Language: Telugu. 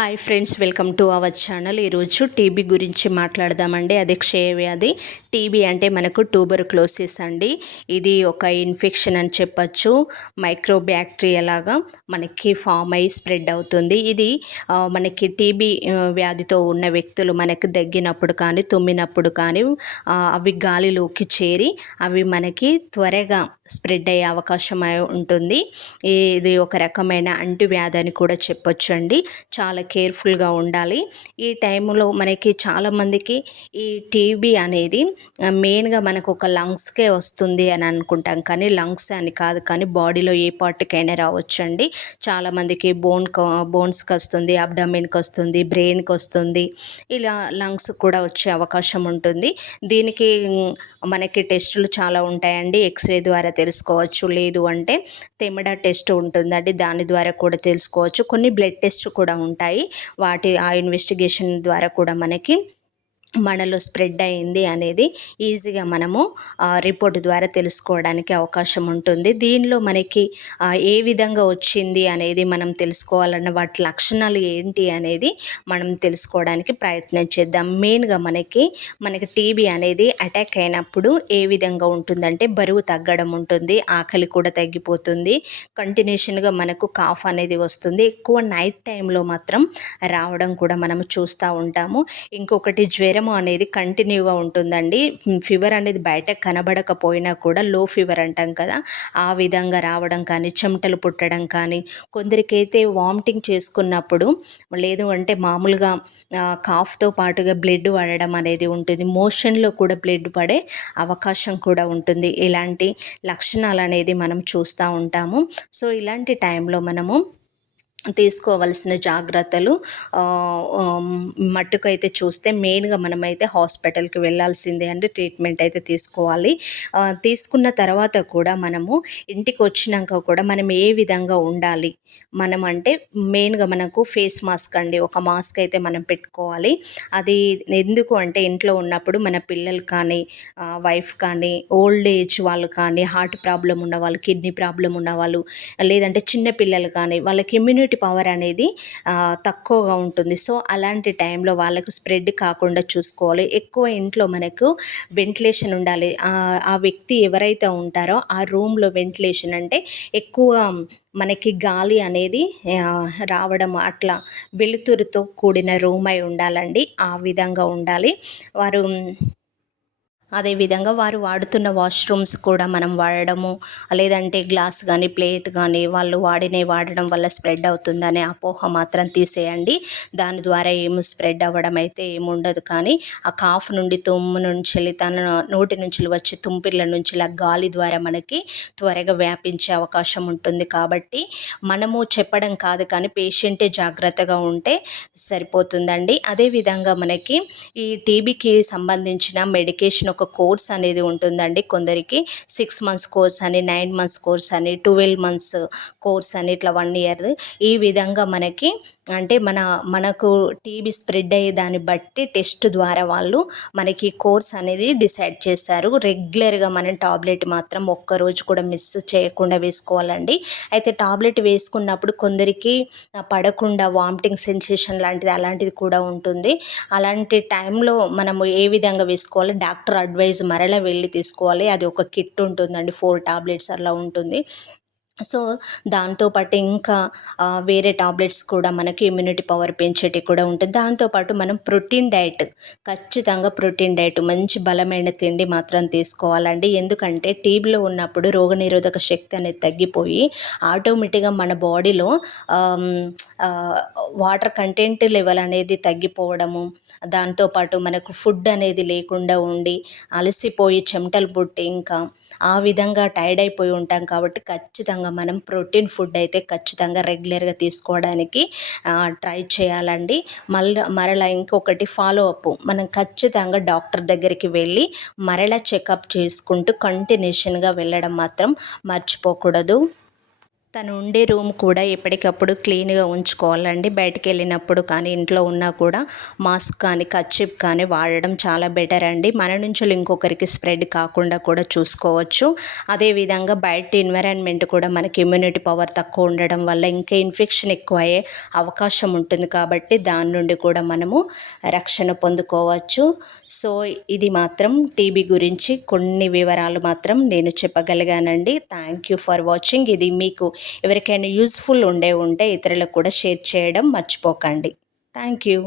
Hi friends, welcome to our channel. ఈరోజు టీబీ గురించి మాట్లాడదామండి. అది క్షయవ్యాధి. టీబీ అంటే మనకు ట్యూబర్క్లోసిస్ అండి. ఇది ఒక ఇన్ఫెక్షన్ అని చెప్పచ్చు. మైక్రోబ్యాక్టీరియా లాగా మనకి ఫామ్ అయ్యి స్ప్రెడ్ అవుతుంది. ఇది మనకి టీబీ వ్యాధితో ఉన్న వ్యక్తులు మనకు దగ్గినప్పుడు కానీ తుమ్మినప్పుడు కానీ అవి గాలిలోకి చేరి అవి మనకి త్వరగా స్ప్రెడ్ అయ్యే అవకాశం ఉంటుంది. ఇది ఒక రకమైన అంటువ్యాధి అని కూడా చెప్పొచ్చు అండి. చాలా కేర్ఫుల్గా ఉండాలి. ఈ టైంలో మనకి చాలామందికి ఈ టీబీ అనేది మెయిన్గా మనకు ఒక లంగ్స్కే వస్తుంది అని అనుకుంటాం, కానీ లంగ్స్ అని కాదు, కానీ బాడీలో ఏ పార్ట్కైనా రావచ్చండి. చాలామందికి బోన్స్కి వస్తుంది, అబ్డమిన్కి వస్తుంది, బ్రెయిన్కి వస్తుంది, ఇలా లంగ్స్ కూడా వచ్చే అవకాశం ఉంటుంది. దీనికి మనకి టెస్టులు చాలా ఉంటాయండి. ఎక్స్రే ద్వారా తెలుసుకోవచ్చు, లేదు అంటే తెమడా టెస్ట్ ఉంటుందండి, దాని ద్వారా కూడా తెలుసుకోవచ్చు. కొన్ని బ్లడ్ టెస్ట్ కూడా ఉంటాయి. ఆ ఇన్వెస్టిగేషన్ ద్వారా కూడా మనలో స్ప్రెడ్ అయింది అనేది ఈజీగా మనము రిపోర్ట్ ద్వారా తెలుసుకోవడానికి అవకాశం ఉంటుంది. దీనిలో మనకి ఏ విధంగా వచ్చింది అనేది మనం తెలుసుకోవాలన్న వాటి లక్షణాలు ఏంటి అనేది మనం తెలుసుకోవడానికి ప్రయత్నం చేద్దాం. మెయిన్గా మనకి టీబీ అనేది అటాక్ అయినప్పుడు ఏ విధంగా ఉంటుందంటే బరువు తగ్గడం ఉంటుంది, ఆకలి కూడా తగ్గిపోతుంది, కంటిన్యూషన్గా మనకు కాఫ్ అనేది వస్తుంది. ఎక్కువ నైట్ టైంలో మాత్రం రావడం కూడా మనం చూస్తూ ఉంటాము. ఇంకొకటి జ్వరం అనేది కంటిన్యూగా ఉంటుందండి. ఫీవర్ అనేది బయట కనబడకపోయినా కూడా లో ఫీవర్ అంటాం కదా, ఆ విధంగా రావడం కానీ, చెమటలు పుట్టడం కానీ, కొందరికైతే వామిటింగ్ చేసుకున్నప్పుడు, లేదు అంటే మామూలుగా కాఫ్తో పాటుగా బ్లడ్ పడడం అనేది ఉంటుంది. మోషన్లో కూడా బ్లడ్ పడే అవకాశం కూడా ఉంటుంది. ఇలాంటి లక్షణాలు అనేది మనం చూస్తూ ఉంటాము. సో ఇలాంటి టైంలో మనము తీసుకోవలసిన జాగ్రత్తలు మట్టుకైతే చూస్తే మెయిన్గా మనమైతే హాస్పిటల్కి వెళ్ళాల్సిందే అండి. ట్రీట్మెంట్ అయితే తీసుకోవాలి. తీసుకున్న తర్వాత కూడా మనము ఇంటికి వచ్చినాక కూడా మనం ఏ విధంగా ఉండాలి, మనం అంటే మెయిన్గా మనకు ఫేస్ మాస్క్ అండి, ఒక మాస్క్ అయితే మనం పెట్టుకోవాలి. అది ఎందుకు అంటే ఇంట్లో ఉన్నప్పుడు మన పిల్లలు కానీ, వైఫ్ కానీ, ఓల్డ్ ఏజ్ వాళ్ళు కానీ, హార్ట్ ప్రాబ్లం ఉన్న వాళ్ళు, కిడ్నీ ప్రాబ్లం ఉన్న వాళ్ళు, లేదంటే చిన్న పిల్లలు కానీ, వాళ్ళకి ఇమ్యూనిటీ పవర్ అనేది తక్కువగా ఉంటుంది. సో అలాంటి టైంలో వాళ్ళకు స్ప్రెడ్ కాకుండా చూసుకోవాలి. ఎక్కువ ఇంట్లో మనకు వెంటిలేషన్ ఉండాలి. ఆ వ్యక్తి ఎవరైతే ఉంటారో ఆ రూమ్లో వెంటిలేషన్ అంటే ఎక్కువ మనకి గాలి అనేది రావడం, అట్లా వెలుతురుతో కూడిన రూమ్ అయి ఉండాలండి. ఆ విధంగా ఉండాలి. అదేవిధంగా వారు వాడుతున్న వాష్రూమ్స్ కూడా మనం వాడడము, లేదంటే గ్లాస్ కానీ ప్లేట్ కానీ వాళ్ళు వాడడం వల్ల స్ప్రెడ్ అవుతుందనే అపోహ మాత్రం తీసేయండి. దాని ద్వారా ఏమి స్ప్రెడ్ అవ్వడం అయితే ఏముండదు. కానీ ఆ కాఫ్ నుండి, తుమ్ము నుంచి, తన నోటి నుంచి వచ్చే తుంపిళ్ళ నుంచి ఇలా గాలి ద్వారా మనకి త్వరగా వ్యాపించే అవకాశం ఉంటుంది. కాబట్టి మనము చెప్పడం కాదు, కానీ పేషెంటే జాగ్రత్తగా ఉంటే సరిపోతుందండి. అదేవిధంగా మనకి ఈ టీబీకి సంబంధించిన మెడికేషన్ ఒక కోర్స్ అనేది ఉంటుందండి. కొందరికి 6 మంత్స్ కోర్స్ అని, 9 మంత్స్ కోర్స్ అని, 12 మంత్స్ కోర్స్ అని, ఇట్లా 1 ఇయర్, ఈ విధంగా అంటే మనకు టీబీ స్ప్రెడ్ అయ్యే దాన్ని బట్టి టెస్ట్ ద్వారా వాళ్ళు మనకి కోర్స్ అనేది డిసైడ్ చేశారు. రెగ్యులర్గా మనం టాబ్లెట్ మాత్రం ఒక్కరోజు కూడా మిస్ చేయకుండా వేసుకోవాలండి. అయితే టాబ్లెట్ వేసుకున్నప్పుడు కొందరికి పడకుండా వామిటింగ్ సెన్సేషన్ అలాంటిది కూడా ఉంటుంది. అలాంటి టైంలో మనము ఏ విధంగా వేసుకోవాలి, డాక్టర్ అడ్వైజ్ మరలా వెళ్ళి తీసుకోవాలి. అది ఒక కిట్ ఉంటుందండి, 4 టాబ్లెట్స్ అలా ఉంటుంది. సో దాంతోపాటు ఇంకా వేరే టాబ్లెట్స్ కూడా మనకి ఇమ్యూనిటీ పవర్ పెంచేటివి కూడా ఉంటుంది. దాంతోపాటు మనం ఖచ్చితంగా ప్రోటీన్ డైట్, మంచి బలమైన తిండి మాత్రం తీసుకోవాలండి. ఎందుకంటే టీబీలో ఉన్నప్పుడు రోగనిరోధక శక్తి అనేది తగ్గిపోయి ఆటోమేటిక్గా మన బాడీలో వాటర్ కంటెంట్ లెవెల్ అనేది తగ్గిపోవడము, దాంతోపాటు మనకు ఫుడ్ అనేది లేకుండా ఉండి అలసిపోయి చెమటలు పుట్టి ఇంకా ఆ విధంగా టైర్డ్ అయిపోయి ఉంటాం. కాబట్టి ఖచ్చితంగా మనం ప్రోటీన్ ఫుడ్ అయితే ఖచ్చితంగా రెగ్యులర్గా తీసుకోవడానికి ట్రై చేయాలండి. మరలా ఇంకొకటి ఫాలో అప్, మనం ఖచ్చితంగా డాక్టర్ దగ్గరికి వెళ్ళి మరలా చెకప్ చేసుకుంటూ కంటిన్యూషన్గా వెళ్ళడం మాత్రం మర్చిపోకూడదు. తను ఉండే రూమ్ కూడా ఎప్పటికప్పుడు క్లీన్గా ఉంచుకోవాలండి. బయటికి వెళ్ళినప్పుడు కానీ ఇంట్లో ఉన్నా కూడా మాస్క్ కానీ కర్చీఫ్ కానీ వాడడం చాలా బెటర్ అండి. మన నుంచి ఇంకొకరికి స్ప్రెడ్ కాకుండా కూడా చూసుకోవచ్చు. అదేవిధంగా బయట ఎన్విరాన్మెంట్ కూడా మనకి ఇమ్యూనిటీ పవర్ తక్కువ ఉండడం వల్ల ఇంకా ఇన్ఫెక్షన్ ఎక్కువ అయ్యే అవకాశం ఉంటుంది కాబట్టి దాని నుండి కూడా మనము రక్షణ పొందుకోవచ్చు. సో ఇది మాత్రం టీబీ గురించి కొన్ని వివరాలు మాత్రం నేను చెప్పగలిగానండి. Thank you for watching. ఇది మీకు ఎవరికైనా యూజ్ఫుల్ ఉంటే ఇతరులకు కూడా షేర్ చేయడం మర్చిపోకండి. Thank you.